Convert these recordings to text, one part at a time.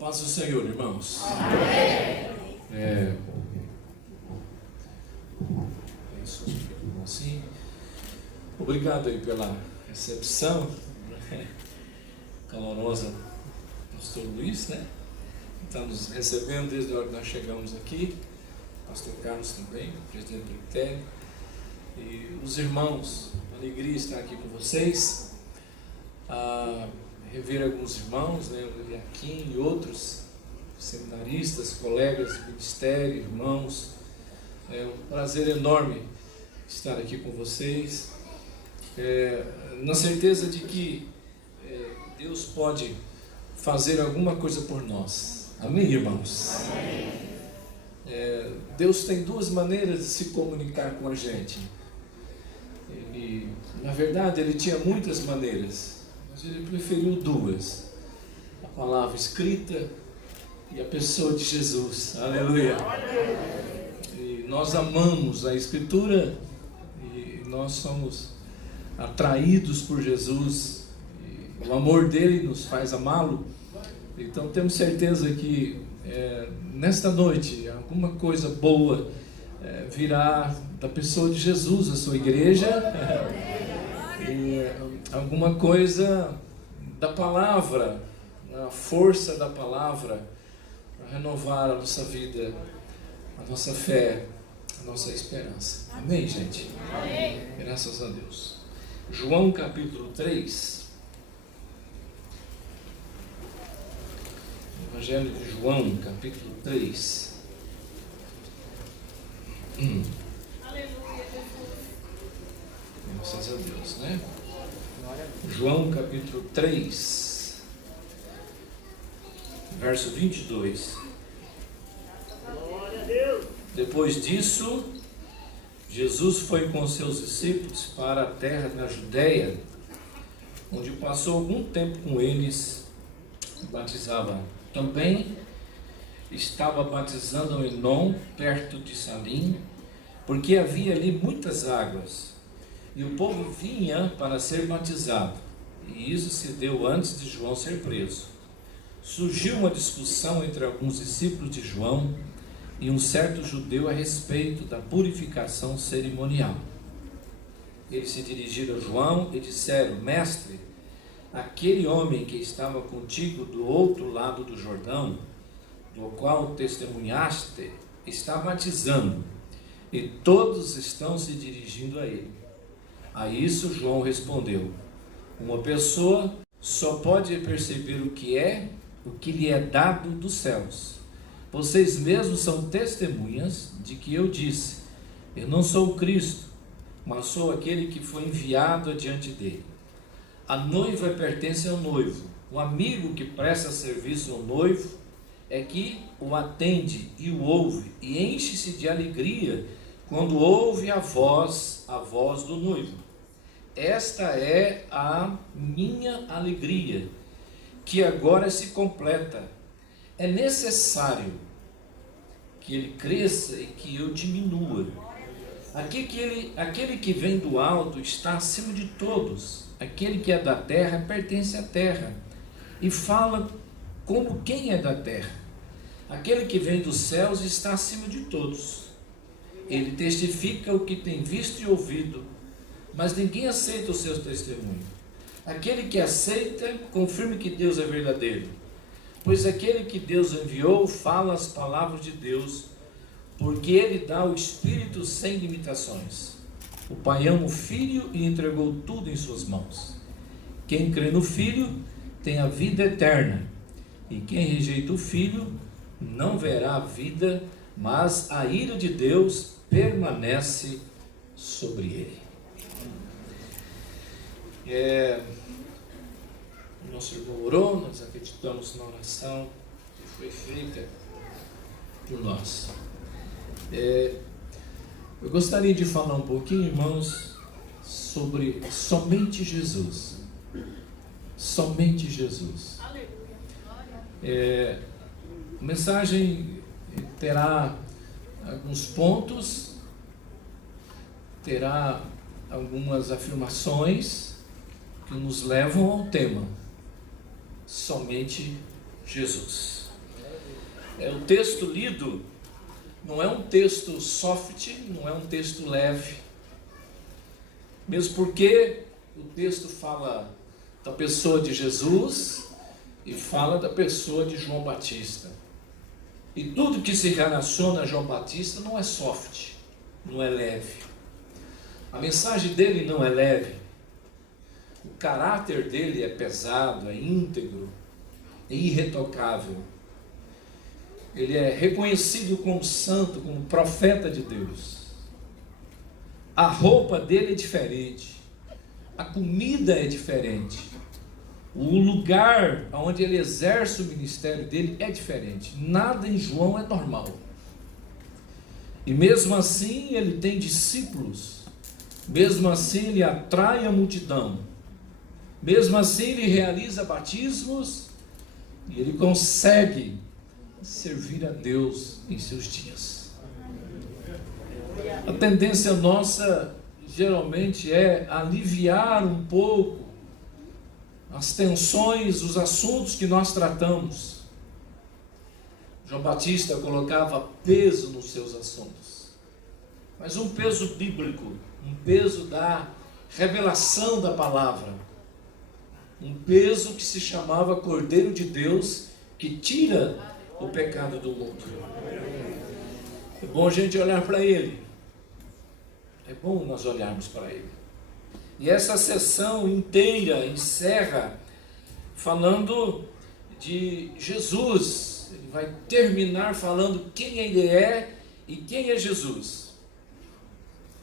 Paz do Senhor, irmãos. Assim, obrigado aí pela recepção calorosa do pastor Luiz, né? Está nos recebendo desde a hora que nós chegamos aqui. Pastor Carlos também, presidente do Império. E os irmãos, alegria estar aqui com vocês. Rever alguns irmãos, né? O Eliakim e outros seminaristas, colegas de ministério, irmãos. É um prazer enorme estar aqui com vocês, na certeza de que Deus pode fazer alguma coisa por nós. Amém, irmãos? Amém. Deus tem duas maneiras de se comunicar com a gente. Na verdade, Ele tinha muitas maneiras, mas Ele preferiu duas: a palavra escrita e a pessoa de Jesus. Aleluia! E nós amamos a Escritura e nós somos atraídos por Jesus, e o amor dele nos faz amá-lo. Então temos certeza que nesta noite alguma coisa boa virá da pessoa de Jesus, a sua igreja, e alguma coisa da palavra, a força da palavra para renovar a nossa vida, a nossa fé, a nossa esperança. Amém, gente? Amém. Graças a Deus. João capítulo 3. Evangelho de João capítulo 3. Aleluia, Graças a Deus, né? João capítulo 3, verso 22. glória a Deus. Depois disso, Jesus foi com seus discípulos para a terra da Judéia, onde passou algum tempo com eles e batizava. Também estava batizando em Enom, perto de Salim, porque havia ali muitas águas, e o povo vinha para ser batizado, e isso se deu antes de João ser preso. Surgiu uma discussão entre alguns discípulos de João e um certo judeu a respeito da purificação cerimonial. Eles se dirigiram a João e disseram: Mestre, aquele homem que estava contigo do outro lado do Jordão, do qual testemunhaste, está batizando, e todos estão se dirigindo a ele. A isso João respondeu: uma pessoa só pode perceber o que lhe é dado dos céus. Vocês mesmos são testemunhas de que eu disse: eu não sou o Cristo, mas sou aquele que foi enviado adiante dele. A noiva pertence ao noivo. O amigo que presta serviço ao noivo é que o atende e o ouve, e enche-se de alegria quando ouve a voz do noivo. Esta é a minha alegria, que agora se completa. É necessário que ele cresça e que eu diminua. Aquele que vem do alto está acima de todos. Aquele que é da terra pertence à terra e fala como quem é da terra. Aquele que vem dos céus está acima de todos. Ele testifica o que tem visto e ouvido, mas ninguém aceita o seu testemunho. Aquele que aceita, confirma que Deus é verdadeiro, pois aquele que Deus enviou fala as palavras de Deus, porque ele dá o Espírito sem limitações. O Pai ama o Filho e entregou tudo em suas mãos. Quem crê no Filho tem a vida eterna, e quem rejeita o Filho não verá a vida, mas a ira de Deus permanece sobre ele. Nosso irmão orou, nós acreditamos na oração que foi feita por nós. Eu gostaria de falar um pouquinho, irmãos, sobre somente Jesus. Somente Jesus. A mensagem terá alguns pontos, terá algumas afirmações que nos levam ao tema: somente Jesus. O texto lido não é um texto soft, não é um texto leve, mesmo porque o texto fala da pessoa de Jesus e fala da pessoa de João Batista. E tudo que se relaciona a João Batista não é soft, não é leve. A mensagem dele não é leve. O caráter dele é pesado, é íntegro, é irretocável. Ele é reconhecido como santo, como profeta de Deus. A roupa dele é diferente. A comida é diferente. O lugar onde ele exerce o ministério dele é diferente. Nada em João é normal. E mesmo assim ele tem discípulos. Mesmo assim ele atrai a multidão. Mesmo assim ele realiza batismos. E ele consegue servir a Deus em seus dias. A tendência nossa geralmente é aliviar um pouco as tensões, os assuntos que nós tratamos. João Batista colocava peso nos seus assuntos, mas um peso bíblico, um peso da revelação da palavra, um peso que se chamava Cordeiro de Deus, que tira o pecado do mundo. É bom a gente olhar para ele. É bom nós olharmos para ele. E essa sessão inteira encerra falando de Jesus. Ele vai terminar falando quem ele é e quem é Jesus.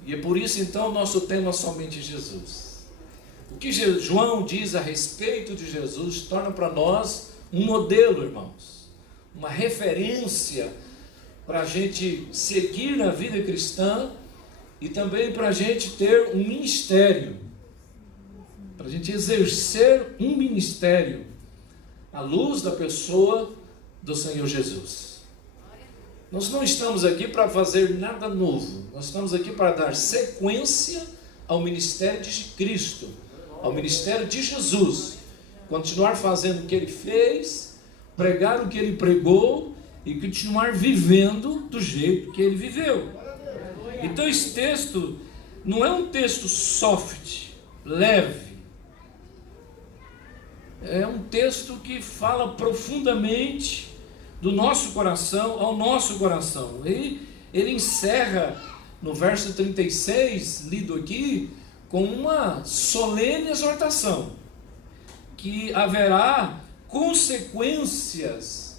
E é por isso então o nosso tema é somente Jesus. O que João diz a respeito de Jesus torna para nós um modelo, irmãos. Uma referência para a gente seguir na vida cristã e também para a gente ter um ministério, para a gente exercer um ministério à luz da pessoa do Senhor Jesus. Nós não estamos aqui para fazer nada novo, nós estamos aqui para dar sequência ao ministério de Cristo, ao ministério de Jesus, continuar fazendo o que ele fez, pregar o que ele pregou e continuar vivendo do jeito que ele viveu. Então esse texto não é um texto soft, leve. É um texto que fala profundamente do nosso coração ao nosso coração. E ele encerra no verso 36, lido aqui, com uma solene exortação, que haverá consequências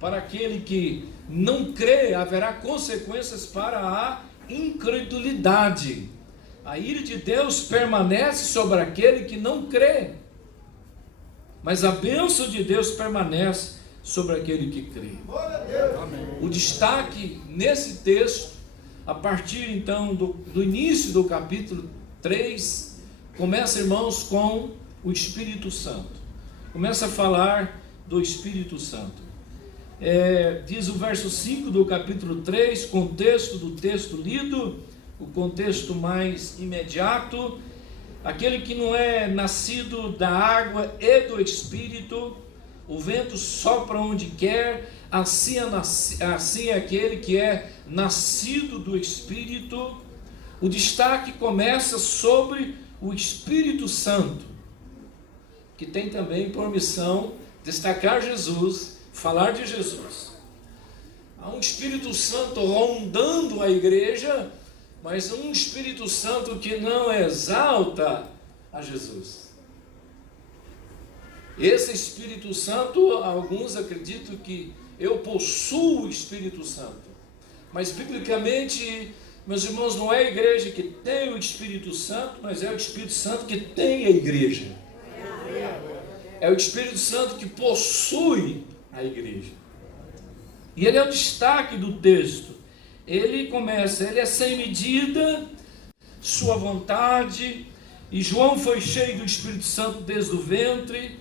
para aquele que não crê, haverá consequências para a incredulidade. A ira de Deus permanece sobre aquele que não crê, mas a bênção de Deus permanece sobre aquele que crê. O destaque nesse texto, a partir então do início do capítulo 3, começa, irmãos, com o Espírito Santo. Começa a falar do Espírito Santo. Diz o verso 5 do capítulo 3, contexto do texto lido, o contexto mais imediato: aquele que não é nascido da água e do Espírito, o vento sopra onde quer, assim é aquele que é nascido do Espírito. O destaque começa sobre o Espírito Santo, que tem também por missão destacar Jesus, falar de Jesus. Há um Espírito Santo rondando a igreja, mas um Espírito Santo que não exalta a Jesus. Esse Espírito Santo, alguns acreditam que eu possuo o Espírito Santo, mas biblicamente, meus irmãos, não é a igreja que tem o Espírito Santo, mas é o Espírito Santo que tem a igreja. É o Espírito Santo que possui a igreja. E ele é o destaque do texto. Ele começa, ele é sem medida, sua vontade, e João foi cheio do Espírito Santo desde o ventre.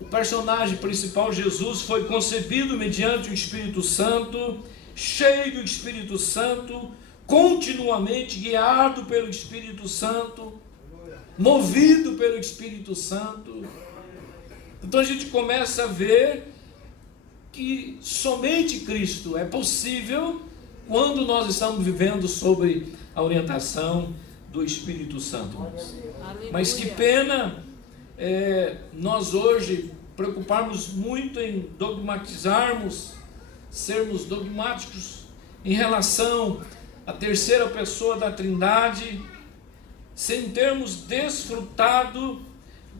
O personagem principal, Jesus, foi concebido mediante o Espírito Santo, cheio do Espírito Santo, continuamente guiado pelo Espírito Santo, movido pelo Espírito Santo. Então a gente começa a ver que somente Cristo é possível quando nós estamos vivendo sobre a orientação do Espírito Santo. Mas que pena nós hoje preocuparmos muito em dogmatizarmos, sermos dogmáticos em relação à terceira pessoa da Trindade, sem termos desfrutado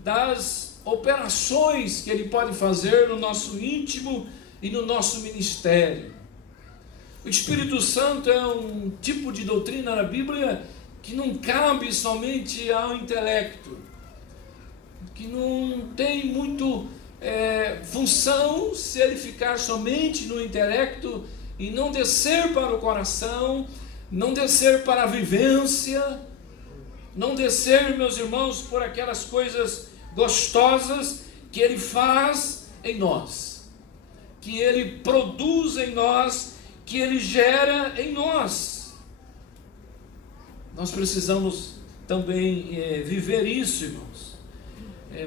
das operações que Ele pode fazer no nosso íntimo e no nosso ministério. O Espírito Santo é um tipo de doutrina na Bíblia que não cabe somente ao intelecto, que não tem muito função se ele ficar somente no intelecto e não descer para o coração, não descer para a vivência, não descer, meus irmãos, por aquelas coisas gostosas que ele faz em nós, que ele produz em nós, que ele gera em nós. Nós precisamos também viver isso, irmãos,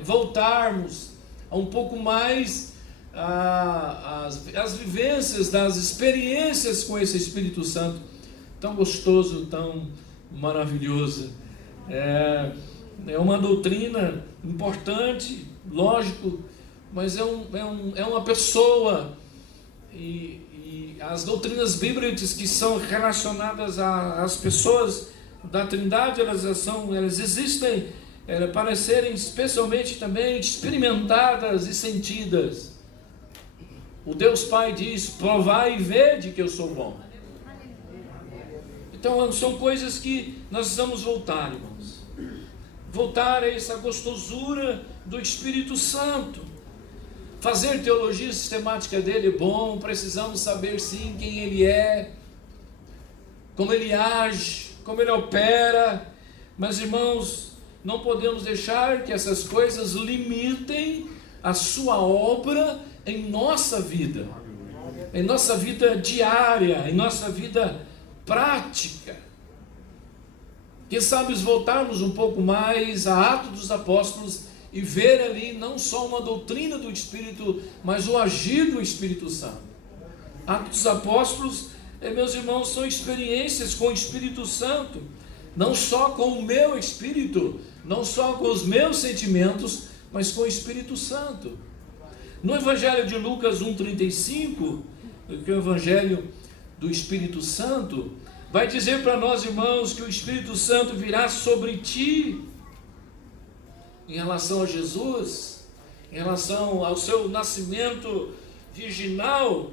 voltarmos a um pouco mais as vivências, das experiências com esse Espírito Santo, tão gostoso, tão maravilhoso. É uma doutrina importante, lógico, mas é uma pessoa, e as doutrinas bíblicas que são relacionadas às pessoas da Trindade, elas existem para serem especialmente também experimentadas e sentidas. O Deus Pai diz: provai e vede que eu sou bom. Então são coisas que nós precisamos voltar, irmãos. Voltar a essa gostosura do Espírito Santo. Fazer teologia sistemática dele é bom, precisamos saber sim quem ele é, como ele age, como ele opera, mas irmãos, não podemos deixar que essas coisas limitem a sua obra em nossa vida diária, em nossa vida prática. Quem sabe voltarmos um pouco mais a Atos dos Apóstolos e ver ali não só uma doutrina do Espírito, mas o agir do Espírito Santo. Atos dos Apóstolos, meus irmãos, são experiências com o Espírito Santo, não só com o meu espírito, não só com os meus sentimentos, mas com o Espírito Santo. No Evangelho de Lucas 1,35, que é o Evangelho do Espírito Santo, vai dizer para nós, irmãos, que o Espírito Santo virá sobre ti, em relação a Jesus, em relação ao seu nascimento virginal.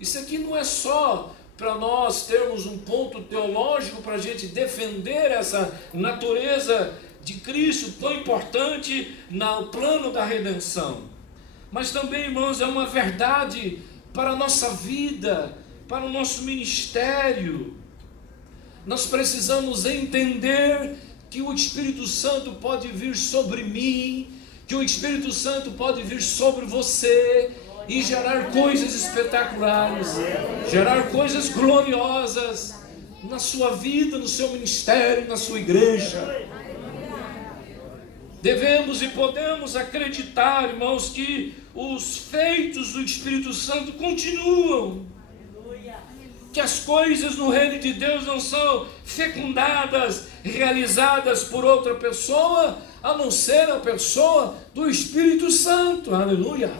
Isso aqui não é só para nós termos um ponto teológico para a gente defender essa natureza de Cristo tão importante no plano da redenção, mas também, irmãos, é uma verdade para a nossa vida, para o nosso ministério. Nós precisamos entender que o Espírito Santo pode vir sobre mim, que o Espírito Santo pode vir sobre você e gerar coisas espetaculares, gerar coisas gloriosas na sua vida, no seu ministério, na sua igreja. Devemos e podemos acreditar, irmãos, que os feitos do Espírito Santo continuam, que as coisas no reino de Deus não são fecundadas, realizadas por outra pessoa, a não ser a pessoa do Espírito Santo. Aleluia!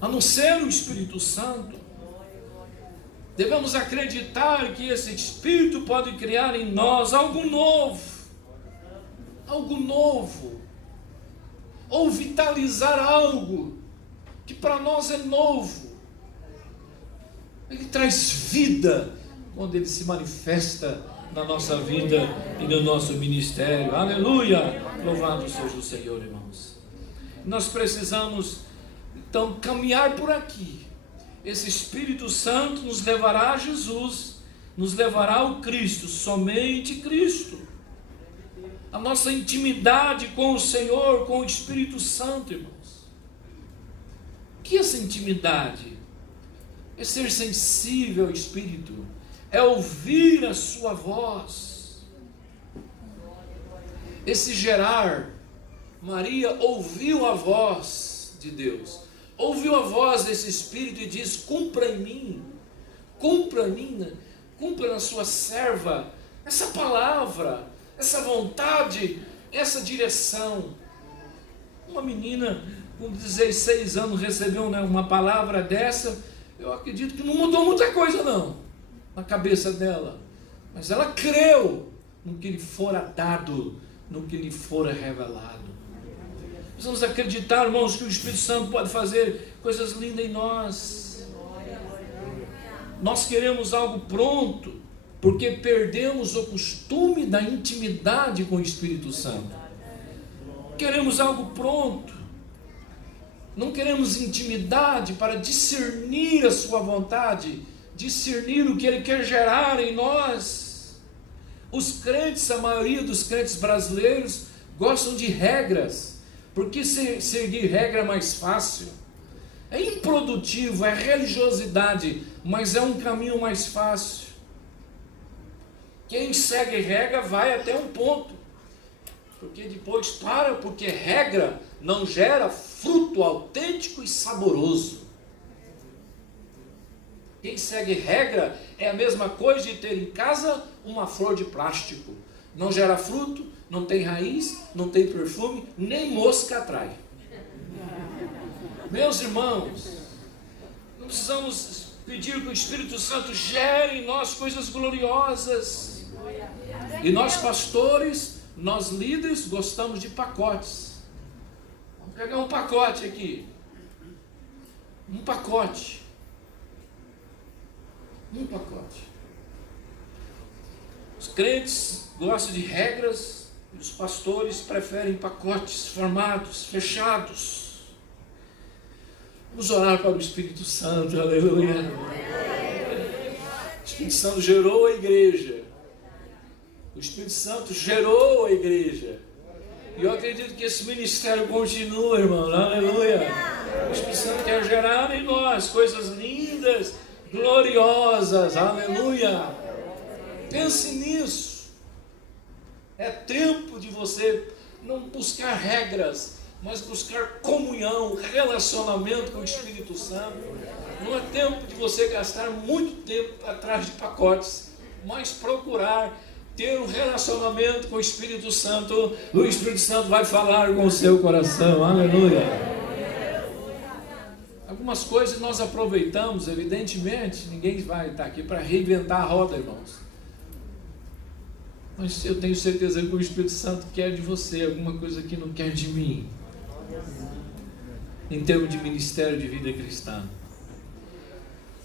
A não ser o Espírito Santo. Devemos acreditar que esse Espírito pode criar em nós algo novo, ou vitalizar algo que para nós é novo. Ele traz vida quando ele se manifesta na nossa vida e no nosso ministério. Aleluia! Louvado seja o Senhor, irmãos. Nós precisamos então caminhar por aqui. Esse Espírito Santo nos levará a Jesus, nos levará ao Cristo, somente Cristo. A nossa intimidade com o Senhor, com o Espírito Santo, irmãos. O que é essa intimidade? É ser sensível ao Espírito, é ouvir a sua voz. Esse gerar, Maria ouviu a voz de Deus. ouviu a voz desse Espírito e diz: cumpra em mim, cumpra na sua serva essa palavra, essa vontade, essa direção. Uma menina com 16 anos recebeu, né, uma palavra dessa. Eu acredito que não mudou muita coisa não na cabeça dela, mas ela creu no que lhe fora dado, no que lhe fora revelado. Precisamos acreditar, irmãos, que o Espírito Santo pode fazer coisas lindas em nós. Nós queremos algo pronto, porque perdemos o costume da intimidade com o Espírito Santo. Queremos algo pronto. Não queremos intimidade para discernir a sua vontade, discernir o que Ele quer gerar em nós. Os crentes, a maioria dos crentes brasileiros, gostam de regras, porque seguir regra é mais fácil. É improdutivo, é religiosidade, mas é um caminho mais fácil. Quem segue regra vai até um ponto, porque depois para, porque regra não gera fruto autêntico e saboroso. Quem segue regra é a mesma coisa de ter em casa uma flor de plástico. Não gera fruto, não tem raiz, não tem perfume, nem mosca atrai. Meus irmãos, não precisamos pedir que o Espírito Santo gere em nós coisas gloriosas. E nós pastores, nós líderes, gostamos de pacotes. Vamos pegar um pacote aqui. Um pacote. Os crentes gostam de regras, e os pastores preferem pacotes formados, fechados. Vamos orar para o Espírito Santo, aleluia. O Espírito Santo gerou a igreja. O Espírito Santo gerou a igreja. E eu acredito que esse ministério continua, irmão, aleluia. O Espírito Santo quer gerar em nós coisas lindas, gloriosas, aleluia. Pense nisso. É tempo de você não buscar regras, mas buscar comunhão, relacionamento com o Espírito Santo. Não é tempo de você gastar muito tempo atrás de pacotes, mas procurar ter um relacionamento com o Espírito Santo. O Espírito Santo vai falar com o seu coração, aleluia. Algumas coisas nós aproveitamos, evidentemente, ninguém vai estar aqui para reinventar a roda, irmãos. Mas eu tenho certeza que o Espírito Santo quer de você alguma coisa que não quer de mim. Em termos de ministério de vida cristã.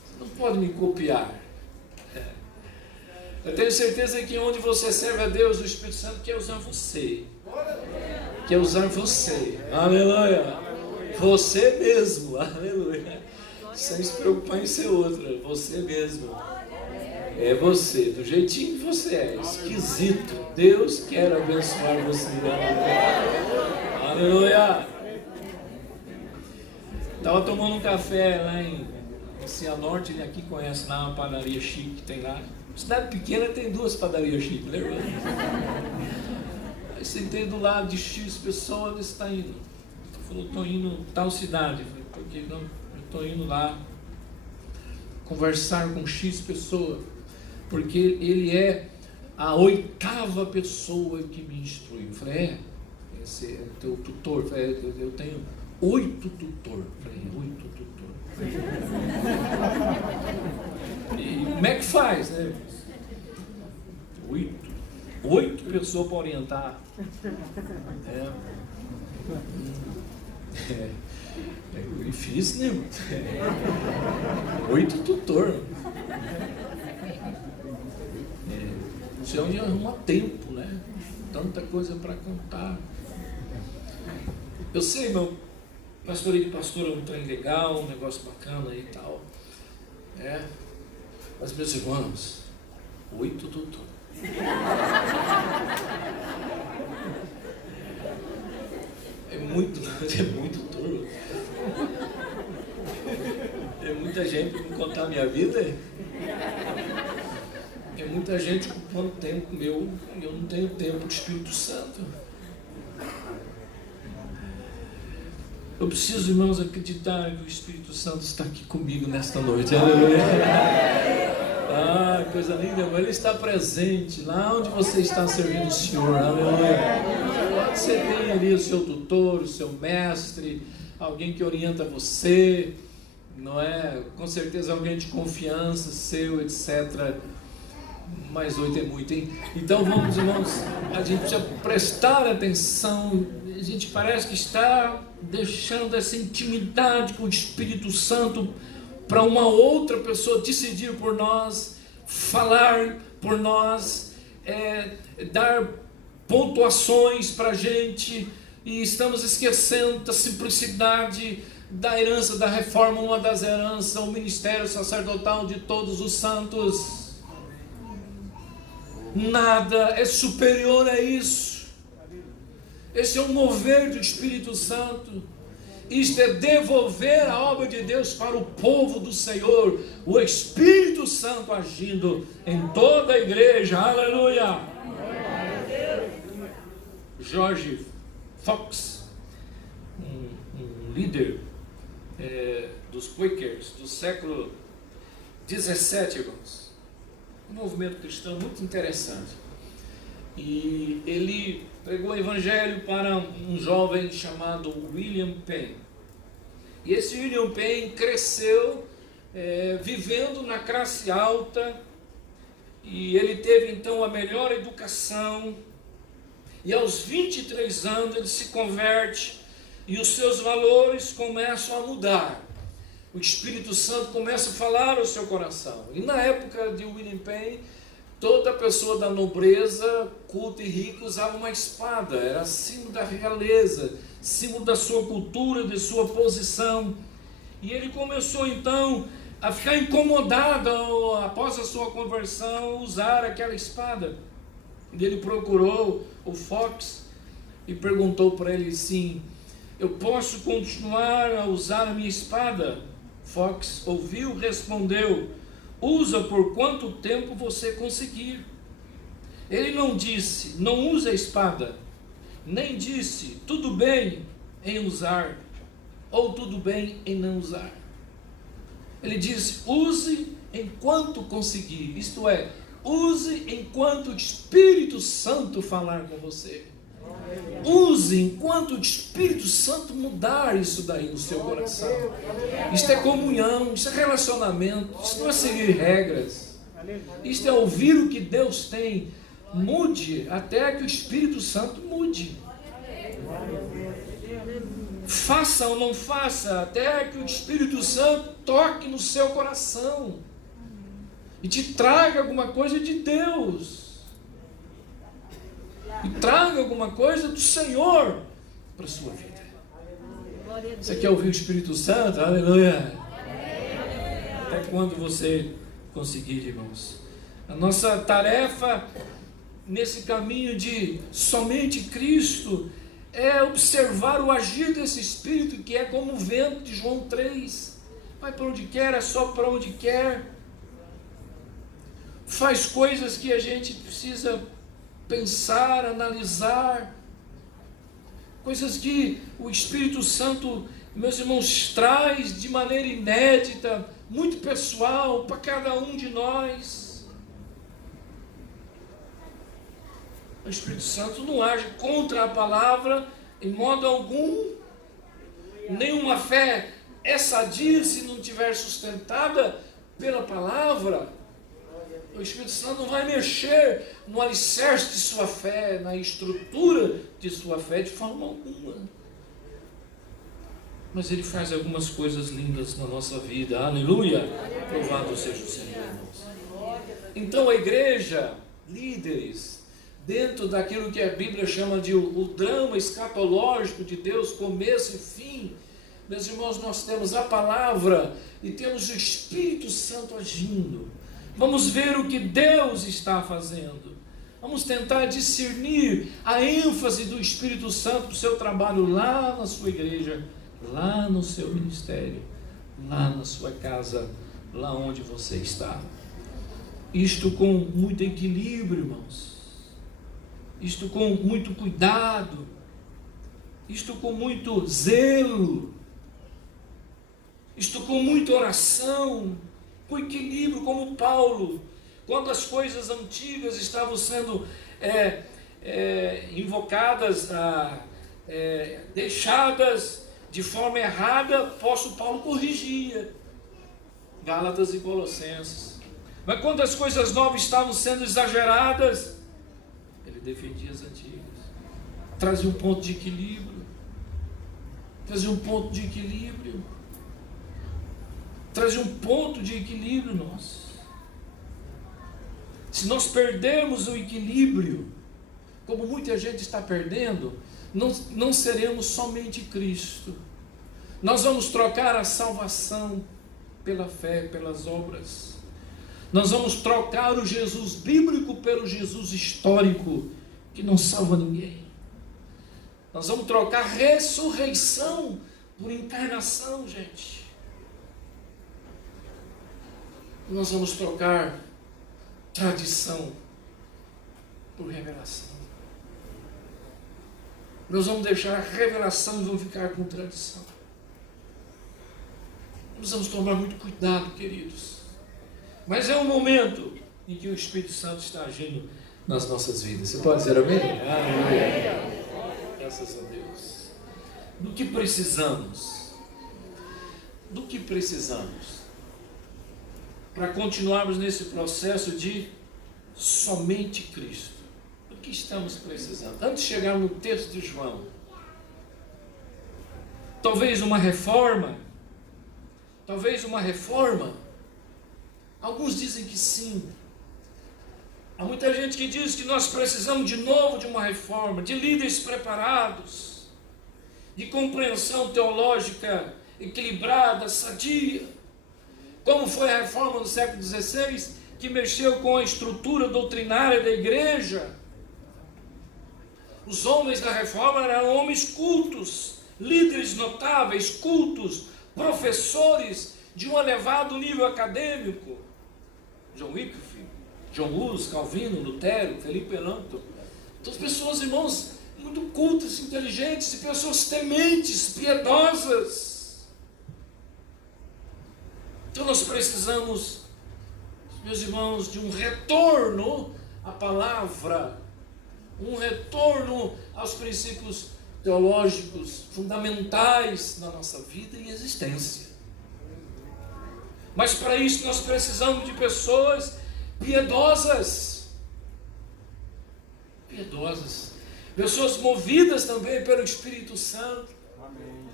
Você não pode me copiar. Eu tenho certeza que onde você serve a Deus, o Espírito Santo quer usar você. Quer usar você. Aleluia. Você mesmo, aleluia, sem se preocupar em ser outra, você mesmo, é você, do jeitinho que você é, esquisito, Deus quer abençoar você, aleluia. Estava tomando um café lá em Cianorte, ele aqui conhece lá uma padaria chique que tem lá, cidade pequena tem 2 padarias chiques, lembra? Aí sentei do lado de X pessoas, onde está indo? Falou, estou indo tal cidade. Falei, por que não? Eu estou indo lá conversar com X pessoa, porque ele é a 8ª pessoa que me instruiu. Eu falei, esse é o teu tutor? Eu falei, eu tenho 8 tutores. Falei, 8 tutores. E como é que faz, né? 8 pessoas para orientar. É difícil, né? 8 tutor. Não sei onde arruma tempo, né? Tanta coisa para contar. Eu sei, meu pastoreio de pastor é um trem legal, um negócio bacana e tal. Mas meus irmãos, 8 tutor. É muito turno. É muita gente para me contar a minha vida. É muita gente ocupando tempo meu e eu não tenho tempo de Espírito Santo. Eu preciso, irmãos, acreditar que o Espírito Santo está aqui comigo nesta noite. Aleluia. Ah, coisa linda, Ele está presente lá onde você está servindo o Senhor. Aleluia. Você tem ali o seu tutor, o seu mestre, alguém que orienta você, não é? Com certeza alguém de confiança seu, etc. Mas hoje tem muito, hein? Então vamos, irmãos, a gente precisa prestar atenção. A gente parece que está deixando essa intimidade com o Espírito Santo para uma outra pessoa decidir por nós, falar por nós, dar pontuações para a gente, e estamos esquecendo da simplicidade da herança da reforma, uma das heranças, o ministério sacerdotal de todos os santos. Nada é superior a isso. Esse é um mover do Espírito Santo. Isto é devolver a obra de Deus para o povo do Senhor, o Espírito Santo agindo em toda a igreja. Aleluia. George Fox, um líder dos Quakers do século 17, irmãos, um movimento cristão muito interessante, e ele pregou o evangelho para um jovem chamado William Penn. E esse William Penn cresceu vivendo na classe alta, e ele teve então a melhor educação, e aos 23 anos ele se converte, e os seus valores começam a mudar. O Espírito Santo começa a falar ao seu coração. E na época de William Penn, toda pessoa da nobreza, culta e rica, usava uma espada. Era símbolo da realeza, símbolo da sua cultura, de sua posição. E ele começou então a ficar incomodado após a sua conversão, usar aquela espada. E ele procurou o Fox e perguntou para ele assim: eu posso continuar a usar a minha espada? Fox ouviu, respondeu: usa por quanto tempo você conseguir. Ele não disse, não use a espada, nem disse, tudo bem em usar, ou tudo bem em não usar. Ele disse, use enquanto conseguir, isto é, use enquanto o Espírito Santo falar com você. Use enquanto o Espírito Santo mudar isso daí no seu coração. Isto é comunhão, isto é relacionamento, isto não é seguir regras. Isto é ouvir o que Deus tem. Mude até que o Espírito Santo mude. Faça ou não faça, até que o Espírito Santo toque no seu coração e te traga alguma coisa de Deus. E traga alguma coisa do Senhor para a sua vida. Você quer ouvir o Espírito Santo? Aleluia! Até quando você conseguir, irmãos. A nossa tarefa nesse caminho de somente Cristo é observar o agir desse Espírito, que é como o vento de João 3. Vai para onde quer, é só para onde quer. Faz coisas que a gente precisa pensar, analisar, coisas que o Espírito Santo, meus irmãos, traz de maneira inédita, muito pessoal para cada um de nós. O Espírito Santo não age contra a palavra em modo algum. Nenhuma fé é sadia se não estiver sustentada pela palavra. O Espírito Santo não vai mexer no alicerce de sua fé, na estrutura de sua fé, de forma alguma. Mas Ele faz algumas coisas lindas na nossa vida. Aleluia! Louvado seja o Senhor, irmãos. Então a igreja, líderes, dentro daquilo que a Bíblia chama de o drama escatológico de Deus, começo e fim, meus irmãos, nós temos a palavra e temos o Espírito Santo agindo. Vamos ver o que Deus está fazendo. Vamos tentar discernir a ênfase do Espírito Santo para o seu trabalho lá na sua igreja, lá no seu ministério, lá na sua casa, lá onde você está. Isto com muito equilíbrio, irmãos. Isto com muito cuidado. isto com muito zelo, isto com muita oração, com equilíbrio, como Paulo, quando as coisas antigas estavam sendo invocadas, deixadas de forma errada, o apóstolo Paulo corrigia, Gálatas e Colossenses. Mas quando as coisas novas estavam sendo exageradas, ele defendia as antigas, trazia um ponto de equilíbrio, trazia um ponto de equilíbrio, nosso. Se nós perdermos o equilíbrio, como muita gente está perdendo, não seremos somente Cristo. Nós vamos trocar a salvação pela fé, pelas obras. Nós vamos trocar o Jesus bíblico pelo Jesus histórico, que não salva ninguém. Nós vamos trocar ressurreição por encarnação, gente. Nós vamos trocar tradição por revelação. Nós vamos deixar a revelação e vamos ficar com tradição. Nós vamos tomar muito cuidado, queridos. Mas é um momento em que o Espírito Santo está agindo nas nossas vidas. Você pode dizer amém? Amém. Graças a Deus. Do que precisamos? Do que precisamos? Para continuarmos nesse processo de somente Cristo. Do que estamos precisando? Antes de chegar no texto de João, talvez uma reforma. Alguns dizem que sim. Há muita gente que diz que nós precisamos de novo de uma reforma, de líderes preparados, de compreensão teológica equilibrada, sadia, como foi a reforma do século XVI, que mexeu com a estrutura doutrinária da igreja. Os homens da reforma eram homens cultos, líderes notáveis, cultos, professores de um elevado nível acadêmico. John Wycliffe, John Hus, Calvino, Lutero, Felipe Melanchthon. Então, pessoas, irmãos, muito cultas, inteligentes, e pessoas tementes, piedosas. Então nós precisamos, meus irmãos, de um retorno à palavra, um retorno aos princípios teológicos fundamentais na nossa vida e existência. Mas para isso nós precisamos de pessoas piedosas, pessoas movidas também pelo Espírito Santo. Amém.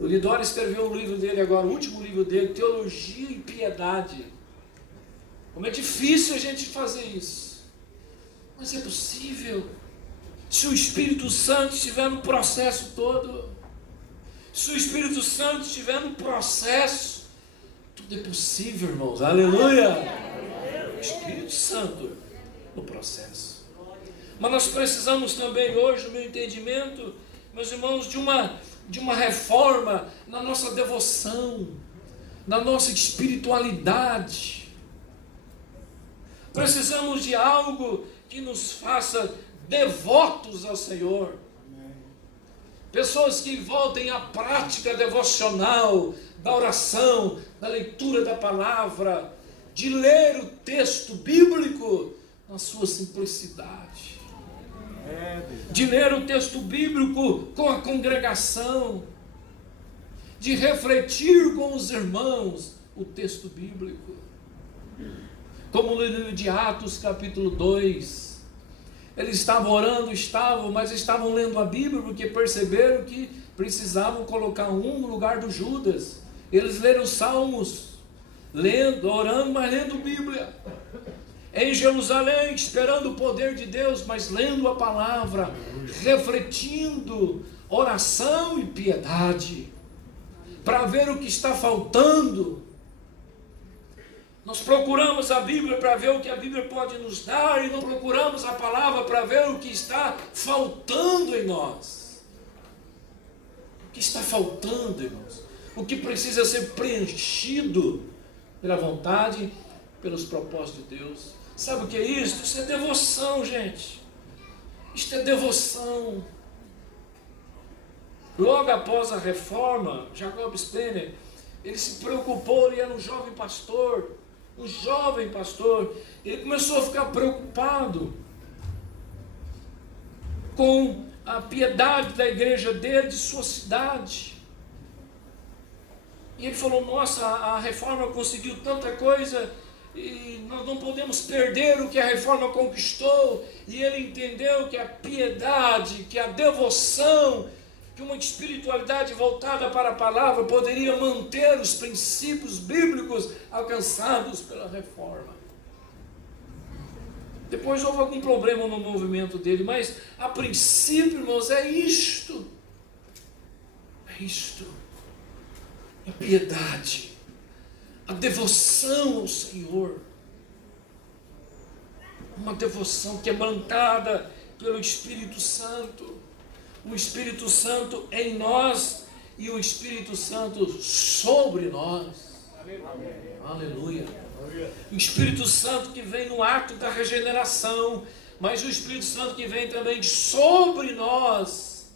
O Lidório escreveu um livro dele agora, o último livro dele, Teologia e Piedade. Como é difícil a gente fazer isso, mas é possível, se o Espírito Santo estiver no processo todo. Se o Espírito Santo estiver no processo, tudo é possível, irmãos. Aleluia! O Espírito Santo no processo. Mas nós precisamos também hoje, no meu entendimento, meus irmãos, de uma reforma na nossa devoção, na nossa espiritualidade. Precisamos de algo que nos faça devotos ao Senhor. Pessoas que voltem à prática devocional, da oração, da leitura da palavra, de ler o texto bíblico na sua simplicidade, de ler o texto bíblico com a congregação, de refletir com os irmãos o texto bíblico, como no livro de Atos capítulo 2, eles estavam orando, mas estavam lendo a Bíblia, porque perceberam que precisavam colocar um no lugar do Judas. Eles leram Salmos, orando, mas lendo Bíblia. Em Jerusalém, esperando o poder de Deus, mas lendo a palavra, refletindo oração e piedade, para ver o que está faltando. Nós procuramos a Bíblia para ver o que a Bíblia pode nos dar, e não procuramos a palavra para ver o que está faltando em nós. O que está faltando, irmãos? O que precisa ser preenchido pela vontade, pelos propósitos de Deus. Sabe o que é isso? Isso é devoção, gente. Isto é devoção. Logo após a reforma, Jacob Spener, ele se preocupou, ele era um jovem pastor, ele começou a ficar preocupado com a piedade da igreja dele, de sua cidade. E ele falou, nossa, a reforma conseguiu tanta coisa, e nós não podemos perder o que a reforma conquistou. E ele entendeu que a piedade, que a devoção, que uma espiritualidade voltada para a palavra poderia manter os princípios bíblicos alcançados pela reforma. Depois houve algum problema no movimento dele, mas a princípio, irmãos, é isto. A piedade, a devoção ao Senhor, uma devoção quebrantada pelo Espírito Santo, o Espírito Santo em nós e o Espírito Santo sobre nós. Aleluia. O Espírito Santo que vem no ato da regeneração, mas o Espírito Santo que vem também sobre nós,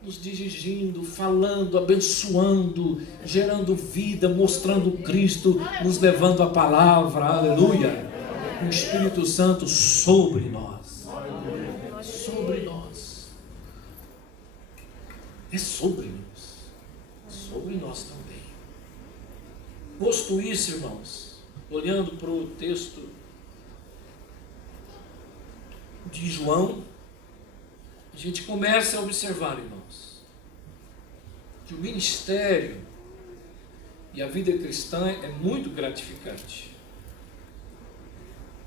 nos dirigindo, falando, abençoando, gerando vida, mostrando Cristo, nos levando a palavra. Aleluia. O Espírito Santo sobre nós. Sobre nós. É sobre nós também. Posto isso, irmãos, olhando para o texto de João, a gente começa a observar, irmãos, que o ministério e a vida cristã é muito gratificante.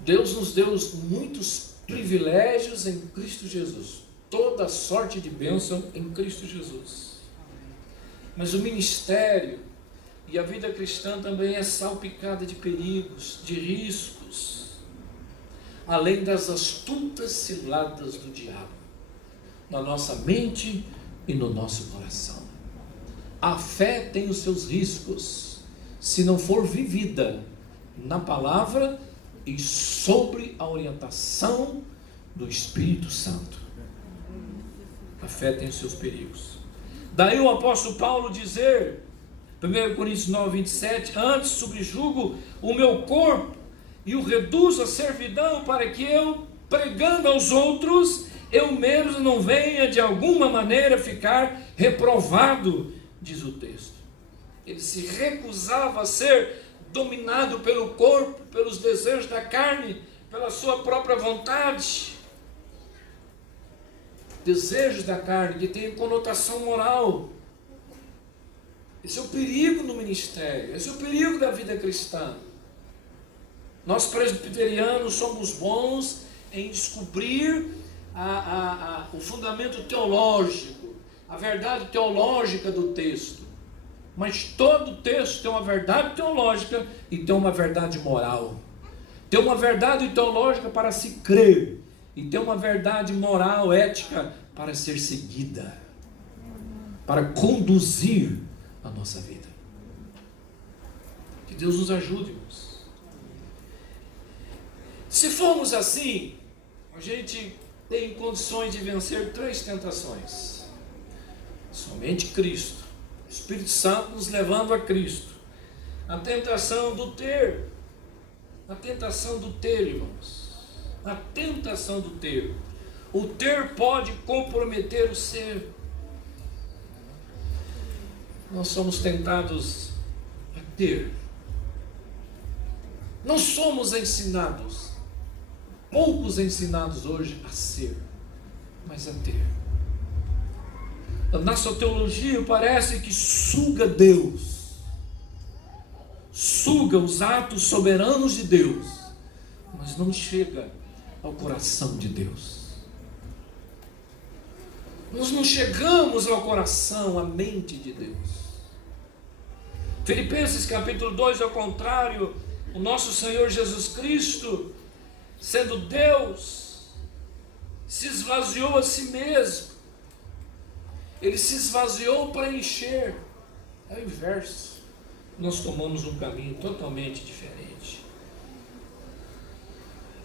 Deus nos deu muitos privilégios em Cristo Jesus, toda sorte de bênção em Cristo Jesus. Mas o ministério e a vida cristã também é salpicada de perigos, de riscos, além das astutas ciladas do diabo, na nossa mente e no nosso coração. A fé tem os seus riscos, se não for vivida na palavra e sobre a orientação do Espírito Santo. A fé tem os seus perigos. Daí o apóstolo Paulo dizer, 1 Coríntios 9, 27, antes subjugo o meu corpo e o reduzo à servidão, para que eu, pregando aos outros, eu mesmo não venha de alguma maneira ficar reprovado, diz o texto. Ele se recusava a ser dominado pelo corpo, pelos desejos da carne, pela sua própria vontade. Desejos da carne que tem conotação moral. Esse é o perigo no ministério, esse é o perigo da vida cristã. Nós presbiterianos somos bons em descobrir o fundamento teológico, a verdade teológica do texto. Mas todo texto tem uma verdade teológica e tem uma verdade moral. Tem uma verdade teológica para se crer e tem uma verdade moral, ética, para ser seguida, para conduzir a nossa vida. Que Deus nos ajude, irmãos. Se formos assim, a gente tem condições de vencer 3 tentações. Somente Cristo, o Espírito Santo nos levando a Cristo. A tentação do ter. A tentação do ter, irmãos. A tentação do ter. O ter pode comprometer o ser. Nós somos tentados a ter. Não somos ensinados, poucos ensinados hoje a ser, mas a ter. A nossa teologia parece que suga Deus, suga os atos soberanos de Deus, mas não chega ao coração de Deus. Nós não chegamos ao coração, à mente de Deus. Filipenses capítulo 2, ao contrário, o nosso Senhor Jesus Cristo, sendo Deus, se esvaziou a si mesmo. Ele se esvaziou para encher. É o inverso. Nós tomamos um caminho totalmente diferente.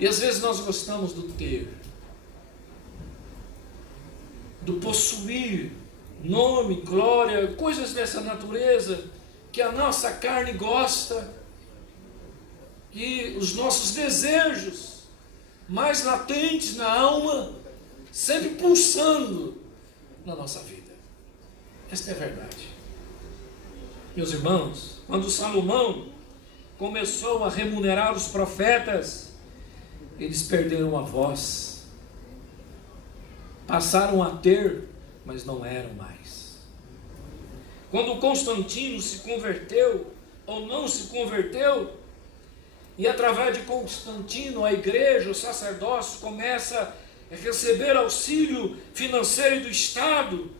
E às vezes nós gostamos do ter, do possuir, nome, glória, coisas dessa natureza que a nossa carne gosta, que os nossos desejos mais latentes na alma, sempre pulsando na nossa vida. Esta é a verdade. Meus irmãos, quando Salomão começou a remunerar os profetas, eles perderam a voz, passaram a ter, mas não eram mais. Quando Constantino se converteu, ou não se converteu, e através de Constantino a igreja, o sacerdócio começa a receber auxílio financeiro do Estado,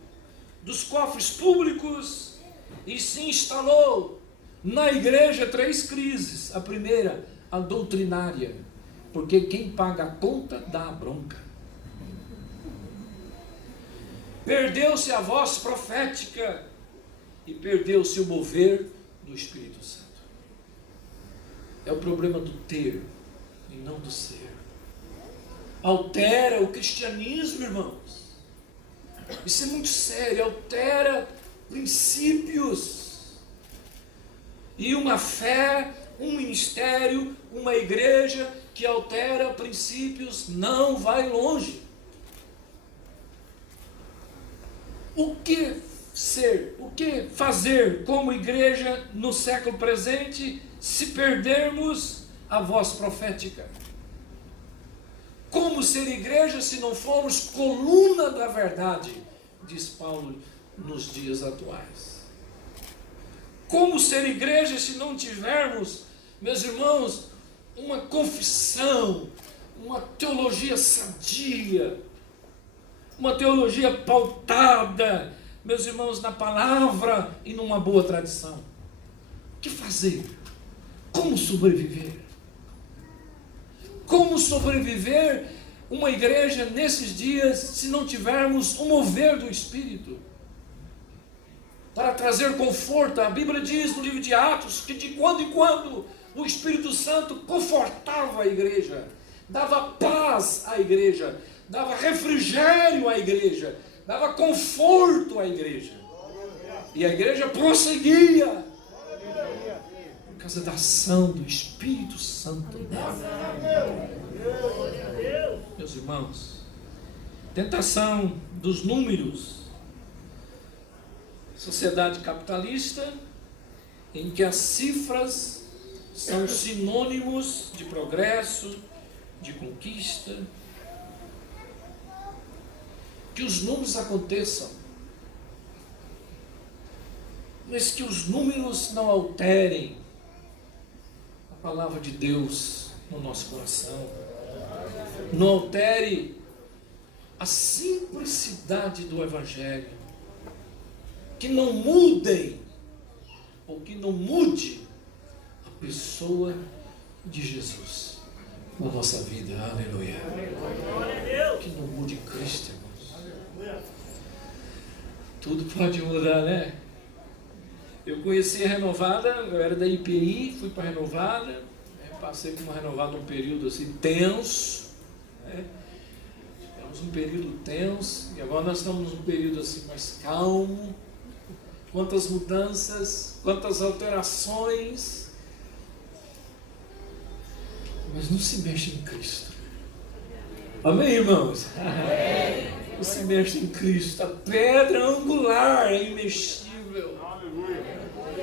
dos cofres públicos, e se instalou na igreja 3 crises. A primeira, a doutrinária, porque quem paga a conta dá a bronca. Perdeu-se a voz profética e perdeu-se o mover do Espírito Santo. É o problema do ter e não do ser. Altera o cristianismo, irmãos. Isso é muito sério. Altera princípios. E uma fé, um ministério, uma igreja que altera princípios não vai longe. O que ser, o que fazer como igreja no século presente se perdermos a voz profética? Como ser igreja se não formos coluna da verdade, diz Paulo nos dias atuais? Como ser igreja se não tivermos, meus irmãos, uma confissão, uma teologia sadia, uma teologia pautada, meus irmãos, na palavra e numa boa tradição? O que fazer? Como sobreviver? Como sobreviver uma igreja nesses dias se não tivermos o mover do Espírito? Para trazer conforto, a Bíblia diz no livro de Atos que de quando em quando o Espírito Santo confortava a igreja, dava paz à igreja, dava refrigério à igreja, dava conforto à igreja. E a igreja prosseguia por causa da ação do Espírito Santo nela. Meus irmãos, tentação dos números. Sociedade capitalista em que as cifras são sinônimos de progresso, de conquista. Que os números aconteçam, mas que os números não alterem a palavra de Deus no nosso coração, não altere a simplicidade do Evangelho, que não mudem, ou que não mude a pessoa de Jesus na nossa vida. Aleluia. Que não mude Cristo, irmãos. Tudo pode mudar, né? Eu conheci a Renovada, eu era da IPI, fui para a Renovada, passei por uma Renovada um período assim tenso, né? Tivemos um período tenso, e agora nós estamos num período assim mais calmo. Quantas mudanças, quantas alterações, mas não se mexe em Cristo. Amém, irmãos? Amém. Não se mexe em Cristo. A pedra angular é imexível.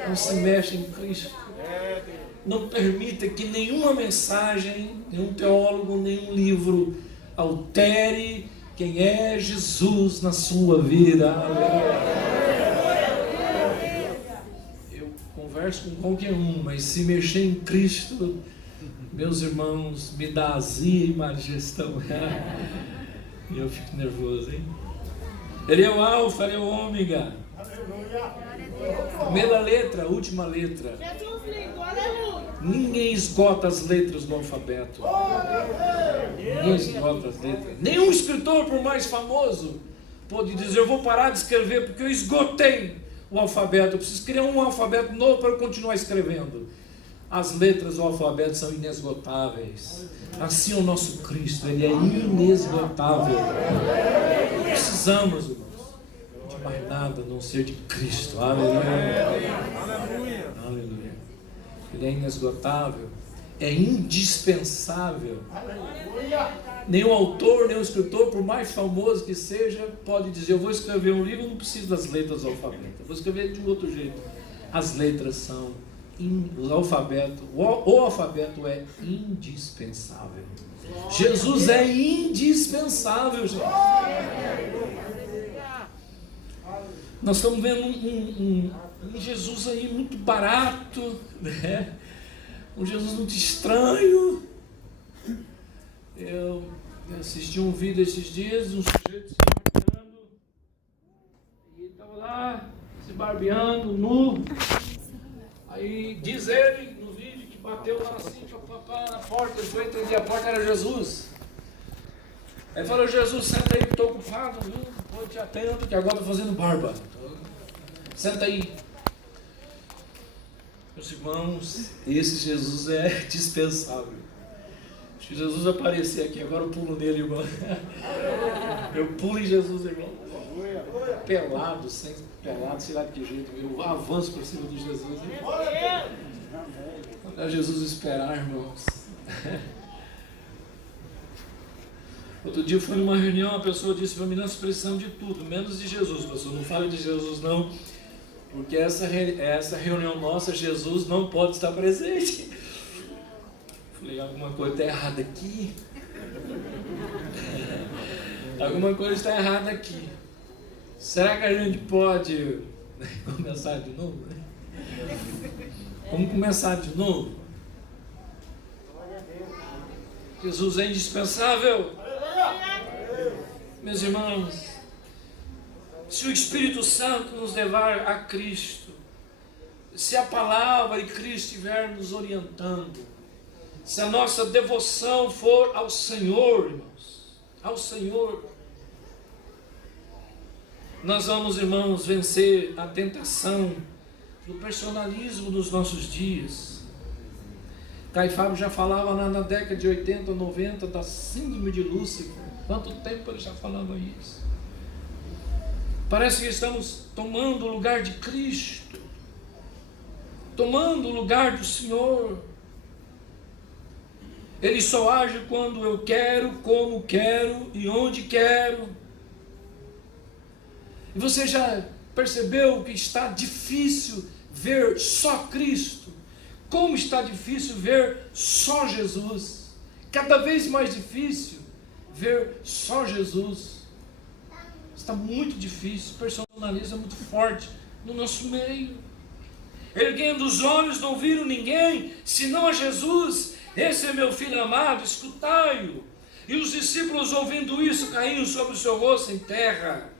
Não se mexe em Cristo. Não permita que nenhuma mensagem, nenhum teólogo, nenhum livro altere quem é Jesus na sua vida. Aleluia. Converso com qualquer um, mas se mexer em Cristo, meus irmãos, me dá azia e má digestão. E eu fico nervoso, hein? Ele é o alfa, ele é o ômega. Primeira letra, última letra. Ninguém esgota as letras do alfabeto. Ninguém esgota as letras. Nenhum escritor, por mais famoso, pode dizer: eu vou parar de escrever porque eu esgotei o alfabeto, eu preciso criar um alfabeto novo para eu continuar escrevendo. As letras do alfabeto são inesgotáveis. Assim o nosso Cristo, ele é inesgotável. Precisamos, irmãos, de mais nada a não ser de Cristo. Aleluia. Aleluia. Aleluia. Ele é inesgotável, é indispensável. Nem o autor, nem o escritor, por mais famoso que seja, pode dizer: eu vou escrever um livro, eu não preciso das letras do alfabeto, eu vou escrever de um outro jeito. As letras são, o alfabeto é indispensável. Jesus é indispensável, gente. Nós estamos vendo um Jesus aí muito barato, né? Um Jesus muito estranho. Eu assisti um vídeo esses dias, um sujeito se barbeando, e ele estava lá se barbeando, nu. Aí diz ele no vídeo que bateu lá assim, na porta, ele foi entender, a porta era Jesus. Aí falou: Jesus, senta aí que estou ocupado, viu? Vou te atendo que agora estou fazendo barba. Senta aí. Meus irmãos, esse Jesus é dispensável. Se Jesus aparecer aqui, agora eu pulo nele, irmão. Eu pulo em Jesus, irmão. Pelado, sem pelado, sei lá de que jeito. Eu avanço por cima de Jesus. Para Jesus esperar, irmãos. Outro dia eu fui numa reunião, uma pessoa disse para mim: nós precisamos de tudo, menos de Jesus. Pastor, não fale de Jesus não, porque essa reunião nossa, Jesus não pode estar presente. Falei: alguma coisa está errada aqui. Alguma coisa está errada aqui. Será que a gente pode começar de novo? Vamos começar de novo? Jesus é indispensável. Meus irmãos, se o Espírito Santo nos levar a Cristo, se a palavra de Cristo estiver nos orientando, se a nossa devoção for ao Senhor, irmãos, ao Senhor, nós vamos, irmãos, vencer a tentação do personalismo dos nossos dias. Caifás já falava na década de 80, 90 da síndrome de Lúcifer. Quanto tempo ele já falava isso? Parece que estamos tomando o lugar de Cristo, tomando o lugar do Senhor. Ele só age quando eu quero, como quero e onde quero. E você já percebeu que está difícil ver só Cristo? Como está difícil ver só Jesus? Cada vez mais difícil ver só Jesus. Está muito difícil, o personalismo é muito forte no nosso meio. Erguendo os olhos não viram ninguém, senão a Jesus. Esse é meu filho amado, escutai-o. E os discípulos, ouvindo isso, caíram sobre o seu rosto em terra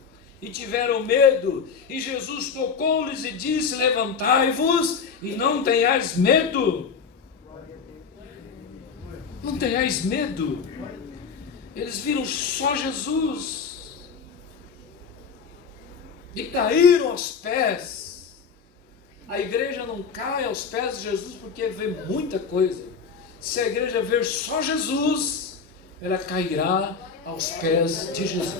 e tiveram medo. E Jesus tocou-lhes e disse: levantai-vos e não tenhais medo. Não tenhais medo. Eles viram só Jesus e caíram aos pés. A igreja não cai aos pés de Jesus porque vê muita coisa. Se a igreja ver só Jesus, ela cairá aos pés de Jesus.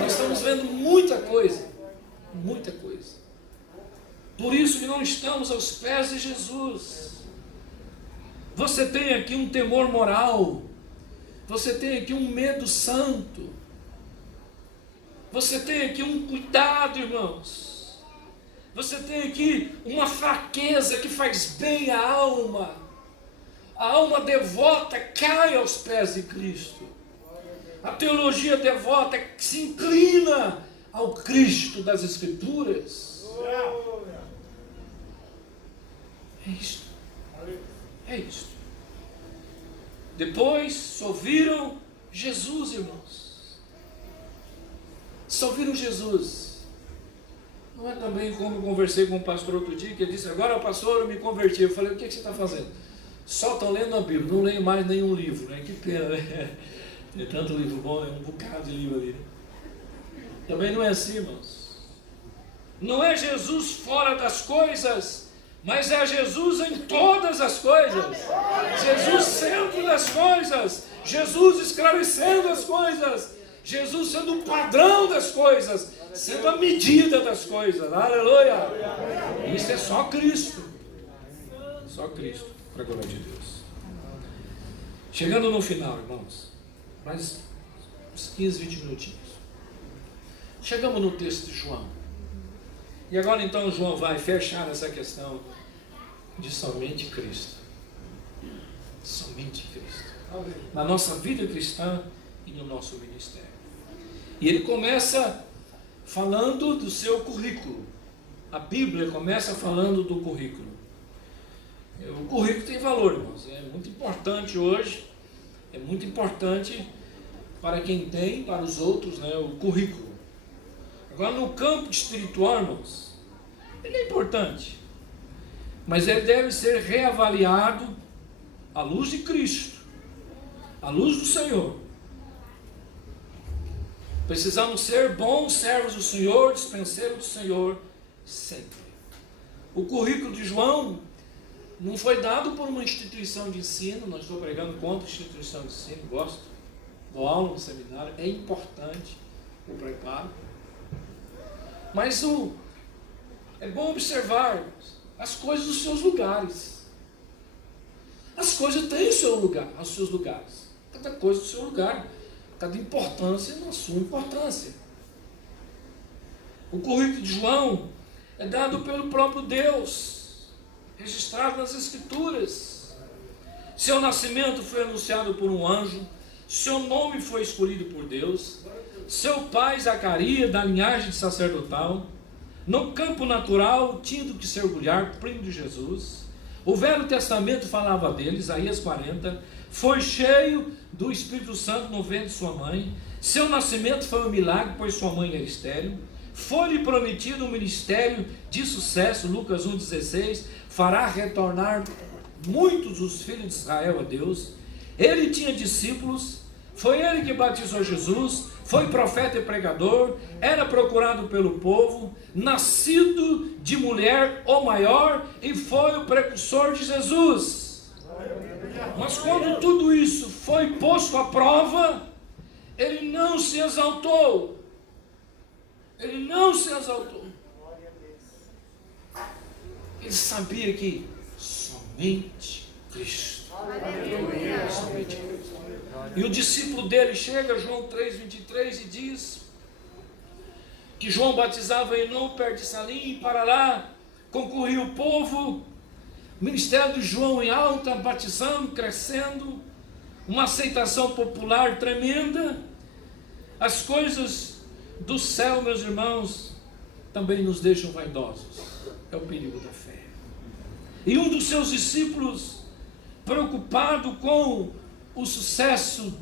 Nós estamos vendo muita coisa, muita coisa. Por isso que não estamos aos pés de Jesus. Você tem aqui um temor moral, você tem aqui um medo santo, você tem aqui um cuidado, irmãos, você tem aqui uma fraqueza que faz bem à alma. A alma devota cai aos pés de Cristo. A teologia devota se inclina ao Cristo das Escrituras. É isto. É isto. Depois só viram Jesus, irmãos. Só viram Jesus. Não é também como eu conversei com um pastor outro dia, que ele disse: agora, pastor, eu me converti. Eu falei: o que você está fazendo? Só estão lendo a Bíblia, não leio mais nenhum livro, né? Que pena, né? Tem tanto livro bom, é um bocado de livro ali. Também não é assim, irmãos. Não é Jesus fora das coisas, mas é Jesus em todas as coisas. Jesus centro das coisas, Jesus esclarecendo as coisas, Jesus sendo o padrão das coisas, sendo a medida das coisas. Aleluia! Isso é só Cristo. Só Cristo, para a glória de Deus. Chegando no final, irmãos, mais uns 15, 20 minutinhos. Chegamos no texto de João. E agora então João vai fechar essa questão de somente Cristo. Somente Cristo. Na nossa vida cristã e no nosso ministério. E ele começa falando do seu currículo. A Bíblia começa falando do currículo. O currículo tem valor, irmãos. É muito importante hoje. É muito importante para quem tem, para os outros, né, o currículo. Agora, no campo espiritual, irmãos, ele é importante. Mas ele deve ser reavaliado à luz de Cristo. À luz do Senhor. Precisamos ser bons servos do Senhor, dispenseiros do Senhor, sempre. O currículo de João não foi dado por uma instituição de ensino. Não estou pregando contra a instituição de ensino, gosto. Dou aula no seminário, é importante o preparo. Mas é bom observar as coisas nos seus lugares. As coisas têm o seu lugar, os seus lugares. Cada coisa no seu lugar. Cada importância na sua importância. O currículo de João é dado pelo próprio Deus, registrado nas Escrituras. Seu nascimento foi anunciado por um anjo. Seu nome foi escolhido por Deus. Seu pai, Zacarias, da linhagem sacerdotal. No campo natural, tinha do que se orgulhar, primo de Jesus. O Velho Testamento falava dele, Isaías 40. Foi cheio do Espírito Santo no ventre de sua mãe. Seu nascimento foi um milagre, pois sua mãe era estéril. Foi-lhe prometido um ministério de sucesso, Lucas 1,16. Fará retornar muitos dos filhos de Israel a Deus. Ele tinha discípulos. Foi ele que batizou Jesus. Foi profeta e pregador. Era procurado pelo povo. Nascido de mulher, o maior, e foi o precursor de Jesus. Mas quando tudo isso foi posto à prova, ele não se exaltou. Ele não se exaltou. Ele sabia que somente Cristo. Somente Cristo. E o discípulo dele chega, João 3,23, e diz que João batizava em nome perto de Salim, e para lá concorria o povo. O ministério de João em alta, batizando, crescendo, uma aceitação popular tremenda. As coisas do céu, meus irmãos, também nos deixam vaidosos. É o perigo da fé. E um dos seus discípulos, preocupado com o sucesso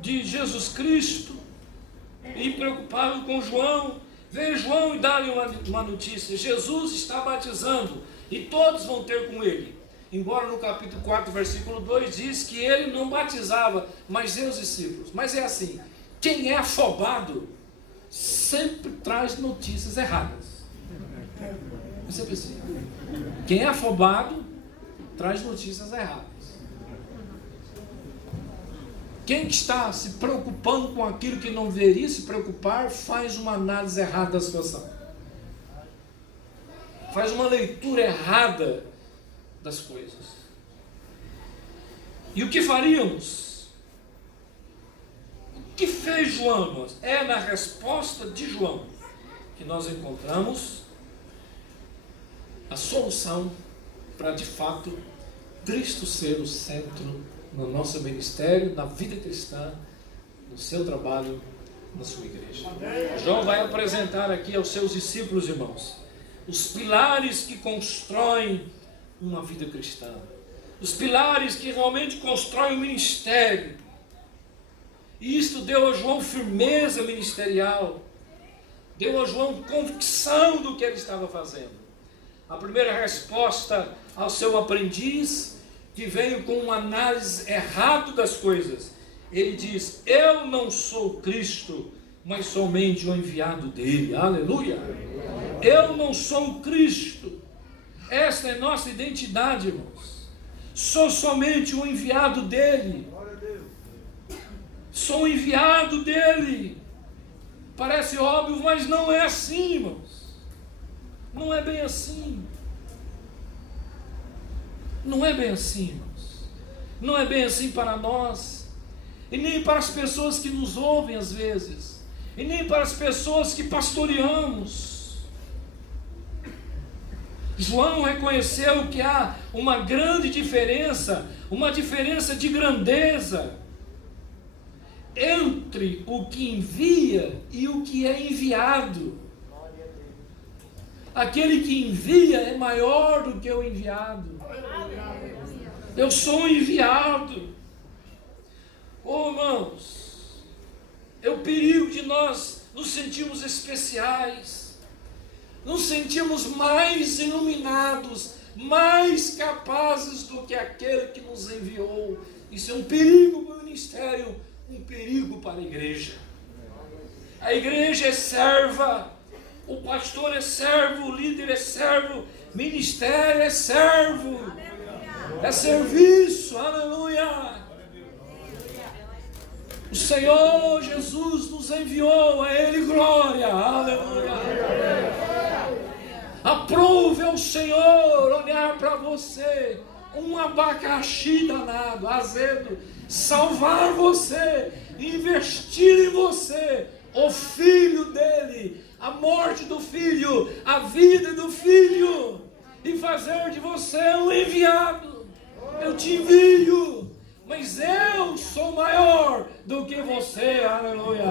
de Jesus Cristo, e preocupado com João, veio João e dá-lhe uma notícia: Jesus está batizando, e todos vão ter com ele. Embora no capítulo 4, versículo 2, diz que ele não batizava, mas seus discípulos. Mas é assim, quem é afobado sempre traz notícias erradas. Você percebe? Quem é afobado traz notícias erradas. Quem está se preocupando com aquilo que não deveria se preocupar, faz uma análise errada da situação. Faz uma leitura errada das coisas. E o que faríamos? O que fez João, irmãos? É na resposta de João que nós encontramos a solução para, de fato, Cristo ser o centro no nosso ministério, na vida cristã, no seu trabalho, na sua igreja. João vai apresentar aqui aos seus discípulos, irmãos, os pilares que constroem uma vida cristã, os pilares que realmente constroem o ministério. E isto deu a João firmeza ministerial, deu a João convicção do que ele estava fazendo. A primeira resposta ao seu aprendiz, que veio com uma análise errada das coisas, ele diz: eu não sou Cristo, mas somente o enviado dele. Aleluia! Eu não sou o Cristo. Esta é nossa identidade, irmãos. Sou somente o enviado dele. sou um enviado dele. Parece óbvio, mas não é assim, irmãos. Não é bem assim. Não é bem assim, irmãos. Não é bem assim para nós. E nem para as pessoas que nos ouvem às vezes. E nem para as pessoas que pastoreamos. João reconheceu que há uma grande diferença, uma diferença de grandeza entre o que envia e o que é enviado. Aquele que envia é maior do que o enviado. Eu sou um enviado. Oh, irmãos, é o perigo de nós nos sentirmos especiais, nos sentimos mais iluminados, mais capazes do que aquele que nos enviou. Isso é um perigo para o ministério, um perigo para a igreja. A igreja é serva, o pastor é servo, o líder é servo, ministério é servo, é serviço, aleluia. O Senhor Jesus nos enviou, a Ele glória, aleluia. Aprove ao Senhor olhar para você, um abacaxi danado, azedo, salvar você, investir em você, o Filho dele, a morte do Filho, a vida do Filho, e fazer de você um enviado. Eu te envio, mas eu sou maior do que você, aleluia.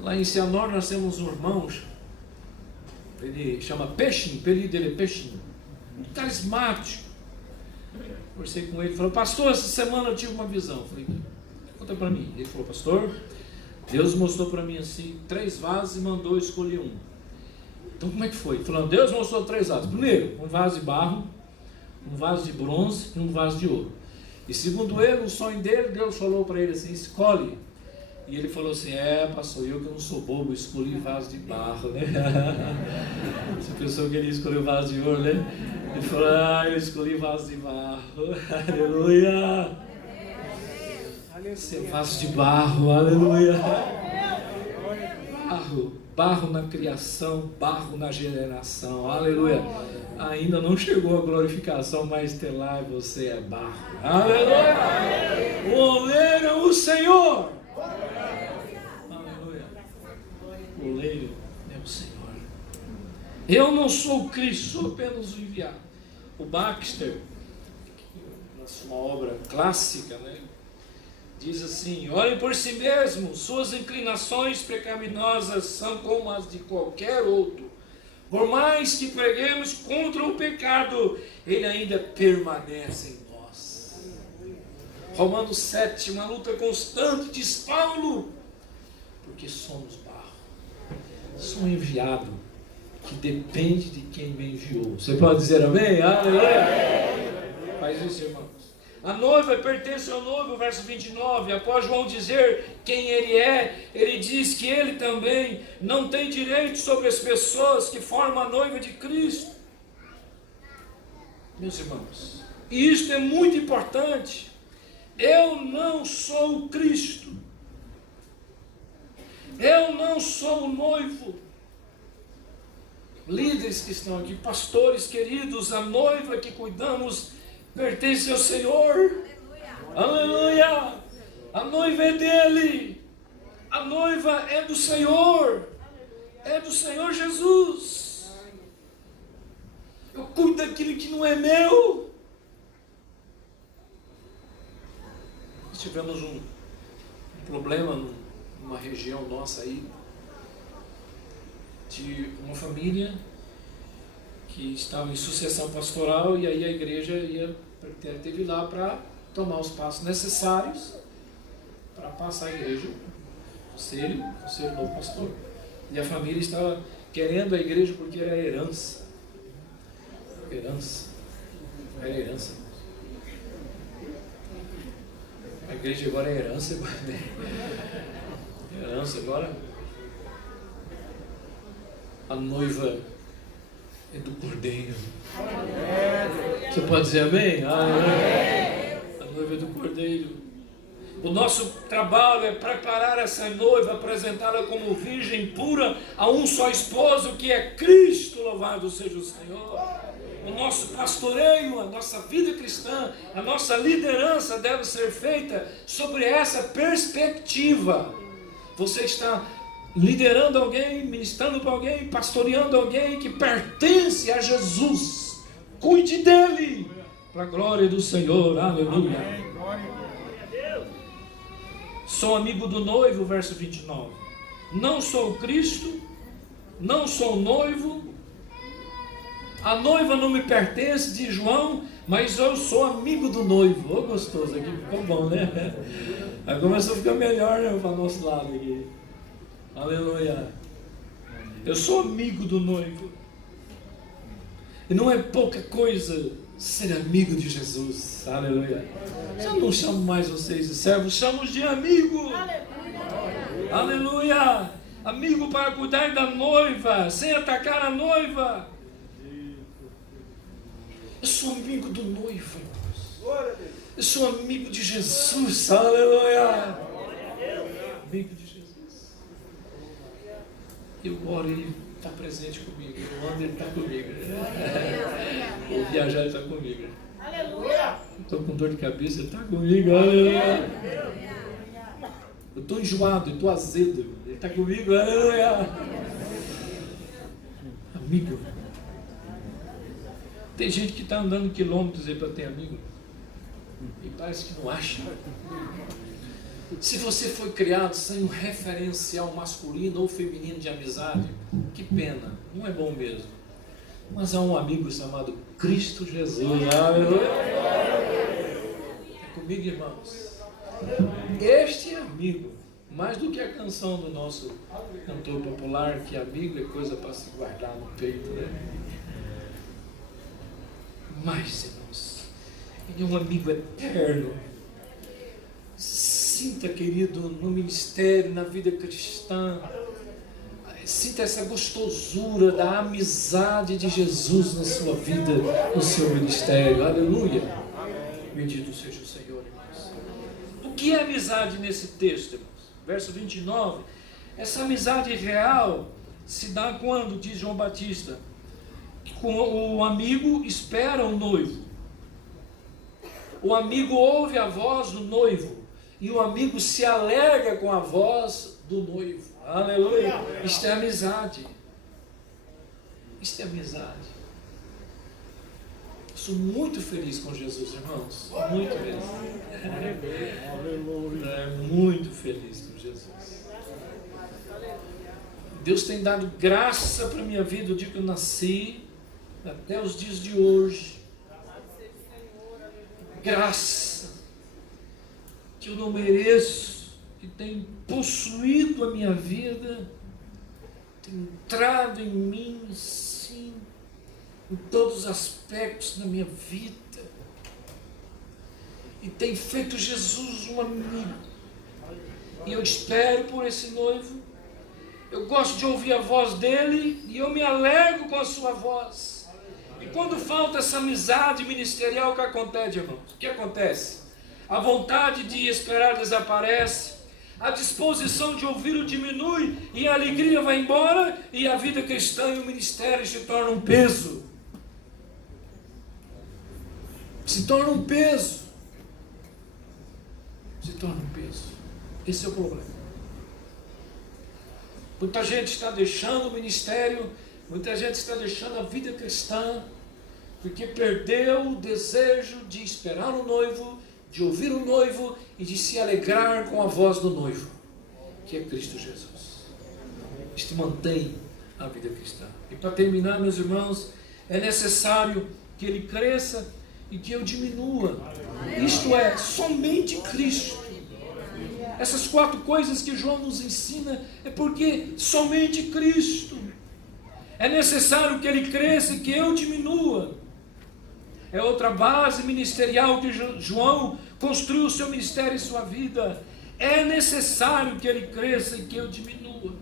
Lá em Cianorte nós temos um irmão, ele chama Peixinho, o apelido dele é Peixinho, muito carismático. Conversei com ele, falou: pastor, essa semana eu tive uma visão. Eu falei: conta para mim. Ele falou: pastor, Deus mostrou para mim assim 3 vasos e mandou eu escolher um. Então como é que foi? Ele falou: Deus mostrou 3 vasos. Primeiro, um vaso de barro, um vaso de bronze e um vaso de ouro. E segundo ele, o sonho dele, Deus falou para ele assim: escolhe. E ele falou assim: pastor, eu que não sou bobo, escolhi vaso de barro, né? Você pensou que ele escolheu vaso de ouro, né? Ele falou: eu escolhi vaso de barro, aleluia. Esse é vaso de barro, aleluia. Barro na criação, barro na geração, aleluia. Ainda não chegou a glorificação, mas até lá você é barro, aleluia. O oleiro é o Senhor. O oleiro é o Senhor. Eu não sou o Cristo, sou apenas o enviado. O Baxter, na sua obra clássica, né, diz assim: olhem por si mesmo, suas inclinações pecaminosas são como as de qualquer outro. Por mais que preguemos contra o pecado, ele ainda permanece em nós. Romanos 7, uma luta constante, diz Paulo, porque somos barro. Sou um enviado que depende de quem me enviou. Você pode dizer amém? Aleluia. Faz isso, irmãos. A noiva pertence ao noivo, verso 29. Após João dizer quem ele é, ele diz que ele também não tem direito sobre as pessoas que formam a noiva de Cristo. Meus irmãos, e isto é muito importante. Eu não sou o Cristo. Eu não sou o noivo. Líderes que estão aqui, pastores queridos, a noiva que cuidamos pertence ao Senhor. Aleluia. A noiva é dele. A noiva é do Senhor. É do Senhor Jesus. Eu cuido daquilo que não é meu. Nós tivemos um problema numa região nossa aí, de uma família que estava em sucessão pastoral, e aí a igreja teve lá para tomar os passos necessários para passar a igreja, conselho do pastor. E a família estava querendo a igreja porque era herança. Era herança. A igreja agora é herança, né? Herança agora. A noiva é do Cordeiro. Você pode dizer amém? Amém. noiva do Cordeiro. O nosso trabalho é preparar essa noiva, apresentá-la como virgem pura a um só esposo, que é Cristo, louvado seja o Senhor. O nosso pastoreio, a nossa vida cristã, a nossa liderança deve ser feita sobre essa perspectiva. Você está liderando alguém, ministrando para alguém, pastoreando alguém que pertence a Jesus. Cuide dele, para a glória do Senhor. Aleluia. Sou amigo do noivo, verso 29. Não sou Cristo, não sou noivo. A noiva não me pertence, diz João, mas eu sou amigo do noivo. Gostoso aqui, ficou bom, né? Aí começou a ficar melhor, né, para o nosso lado aqui. Aleluia. Eu sou amigo do noivo. E não é pouca coisa ser amigo de Jesus. Aleluia. Eu não chamo mais vocês de servos, chamo de amigo. Aleluia. Amigo para cuidar da noiva, sem atacar a noiva. Eu sou amigo do noivo, irmãos. Eu sou amigo de Jesus. Aleluia. Amigo de Jesus. Eu oro, ele está presente comigo. Eu ando, ele está comigo. O viajar, ele está comigo. Aleluia. Estou com dor de cabeça, ele está comigo. Aleluia. Eu estou enjoado, eu estou azedo. Ele está comigo. Aleluia. Amigo. Tem gente que está andando quilômetros aí para ter amigo e parece que não acha. Se você foi criado sem um referencial masculino ou feminino de amizade, que pena, não é bom mesmo. Mas há um amigo chamado Cristo Jesus. Aleluia. É comigo, irmãos. Este é amigo, mais do que a canção do nosso cantor popular, que amigo é coisa para se guardar no peito, né? Mas, irmãos, ele é um amigo eterno. Sinta, querido, no ministério, na vida cristã, sinta essa gostosura da amizade de Jesus na sua vida, no seu ministério. Aleluia. Bendito seja o Senhor, irmãos. O que é amizade nesse texto, irmãos? Verso 29. Essa amizade real se dá quando, diz João Batista, o amigo espera o noivo. O amigo ouve a voz do noivo. E o amigo se alegra com a voz do noivo. Aleluia. Isto é amizade. Isto é amizade. Eu sou muito feliz com Jesus, irmãos. Muito feliz. Muito feliz com Jesus. Deus tem dado graça para a minha vida, o dia que eu nasci, até os dias de hoje. Graça que eu não mereço, que tem possuído a minha vida, tem entrado em mim, sim, em todos os aspectos da minha vida, e tem feito Jesus um amigo. E eu espero por esse noivo. Eu gosto de ouvir a voz dele e eu me alegro com a sua voz. E quando falta essa amizade ministerial, o que acontece, irmãos? O que acontece? A vontade de esperar desaparece, a disposição de ouvi-lo diminui e a alegria vai embora e a vida cristã e o ministério se torna um peso. Se torna um peso. Se torna um peso. Esse é o problema. Muita gente está deixando o ministério, muita gente está deixando a vida cristã, porque perdeu o desejo de esperar o noivo, de ouvir o noivo e de se alegrar com a voz do noivo, que é Cristo Jesus. Isto mantém a vida cristã. E para terminar, meus irmãos, é necessário que ele cresça e que eu diminua. Isto é, somente Cristo. Essas 4 coisas que João nos ensina é porque somente Cristo. É necessário que ele cresça e que eu diminua. É outra base ministerial que João construiu o seu ministério e sua vida. É necessário que ele cresça e que eu diminua.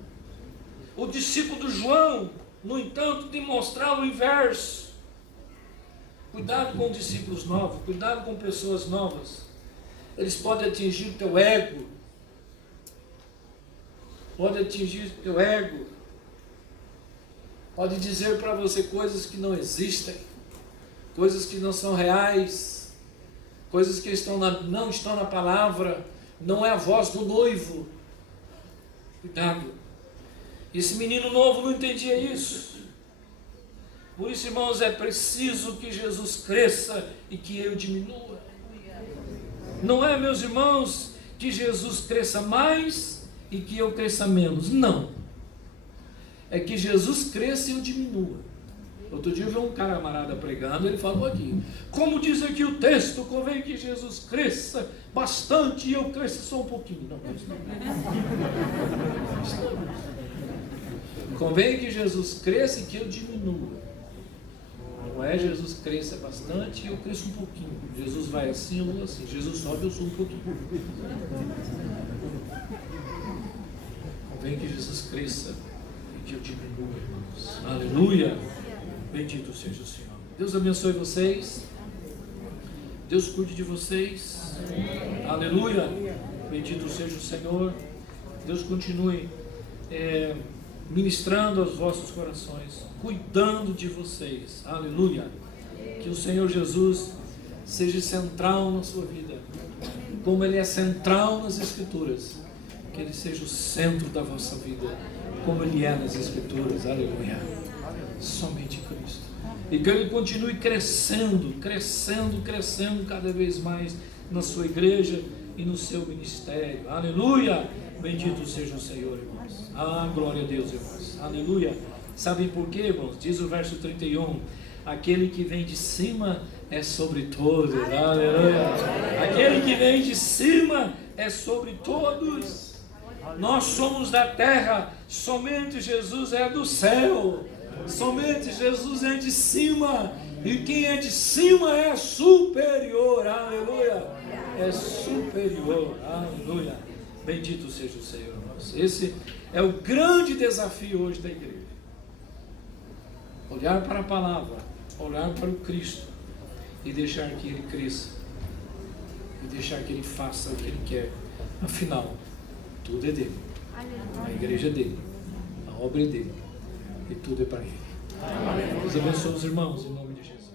O discípulo João, no entanto, demonstrava o inverso. Cuidado com discípulos novos, cuidado com pessoas novas. Eles podem atingir o teu ego. Podem atingir o teu ego. Pode dizer para você coisas que não existem, coisas que não são reais, coisas que não estão na palavra, não é a voz do noivo. Cuidado. Esse menino novo não entendia isso. Por isso, irmãos, é preciso que Jesus cresça e que eu diminua. Não é, meus irmãos, que Jesus cresça mais e que eu cresça menos. Não. É que Jesus cresça e eu diminua. Outro dia eu vi um camarada pregando, ele falou aqui, como diz aqui o texto, convém que Jesus cresça bastante e eu cresça só um pouquinho. Não, não. Convém que Jesus cresça e que eu diminua. Não é Jesus cresça bastante e eu cresço um pouquinho. Jesus vai assim, eu vou assim. Jesus sobe, eu subo um pouquinho. Convém que Jesus cresça e que eu diminua, irmãos. Aleluia. Bendito seja o Senhor. Deus abençoe vocês. Deus cuide de vocês. Amém. Aleluia. Bendito seja o Senhor. Deus continue ministrando aos vossos corações, cuidando de vocês. Aleluia. Que o Senhor Jesus seja central na sua vida, como Ele é central nas Escrituras. Que Ele seja o centro da vossa vida, como Ele é nas Escrituras. Aleluia. Somente Cristo. E que Ele continue crescendo, crescendo, crescendo cada vez mais na sua igreja e no seu ministério. Aleluia. Bendito seja o Senhor, irmãos. Ah, glória a Deus, irmãos. Aleluia. Sabem por quê, irmãos? Diz o verso 31. Aquele que vem de cima é sobre todos. Aleluia. Aquele que vem de cima é sobre todos. Nós somos da terra, somente Jesus é do céu. Somente Jesus é de cima. E quem é de cima é superior. Aleluia. É superior. Aleluia. Bendito seja o Senhor, irmãos. Esse é o grande desafio hoje da igreja. Olhar para a palavra, olhar para o Cristo e deixar que Ele cresça. E deixar que Ele faça o que Ele quer. Afinal, tudo é dele. A igreja é dele. A obra é dele. E tudo é para Ele. Deus abençoe os irmãos em nome de Jesus.